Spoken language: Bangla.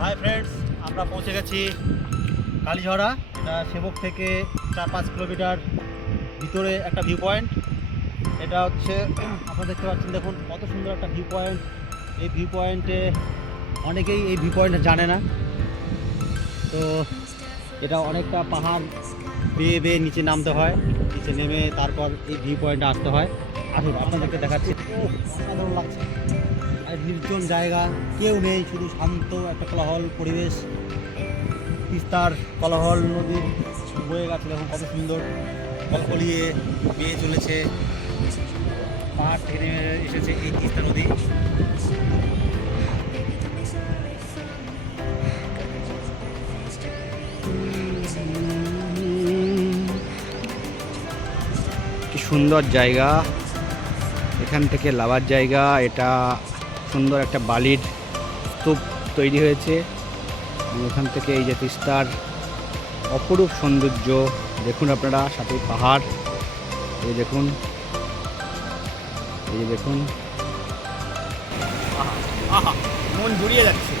হাই ফ্রেন্ডস, আমরা পৌঁছে গেছি কালীঝরা। এটা সেবক থেকে 4-5 কিলোমিটার ভিতরে একটা ভিউ পয়েন্ট। এটা হচ্ছে আপনারা দেখতে পাচ্ছেন, দেখুন কত সুন্দর একটা ভিউ পয়েন্ট। এই ভিউ পয়েন্টে অনেকেই এই ভিউ পয়েন্টে জানে না। তো এটা অনেকটা পাহাড় বেয়ে বেয়ে নিচে নামতে হয়, নিচে নেমে তারপর এই ভিউ পয়েন্টে আসতে হয়। আসুন আপনাদেরকে দেখাচ্ছি। অসাধারণ লাগছে, আর নির্জন জায়গা, কেউ নেই, শুধু শান্ত একটা কোলাহল পরিবেশ। তিস্তার কোলাহল নদীর বয়ে গেছে, দেখুন কত সুন্দর কলকলিয়ে বেয়ে চলেছে। পাহাড় থেকে নেমে এসেছে এই তিস্তা নদী। কি সুন্দর জায়গা, এখান থেকে লাভার জায়গা। এটা সুন্দর একটা বালির স্তূপ তৈরি হয়েছে। এখান থেকে এই যে তিস্তার অপরূপ সৌন্দর্য দেখুন আপনারা, সাথে পাহাড়। এই দেখুন, এই যে দেখুন, আহা আহা, মন জুড়িয়ে যাচ্ছে।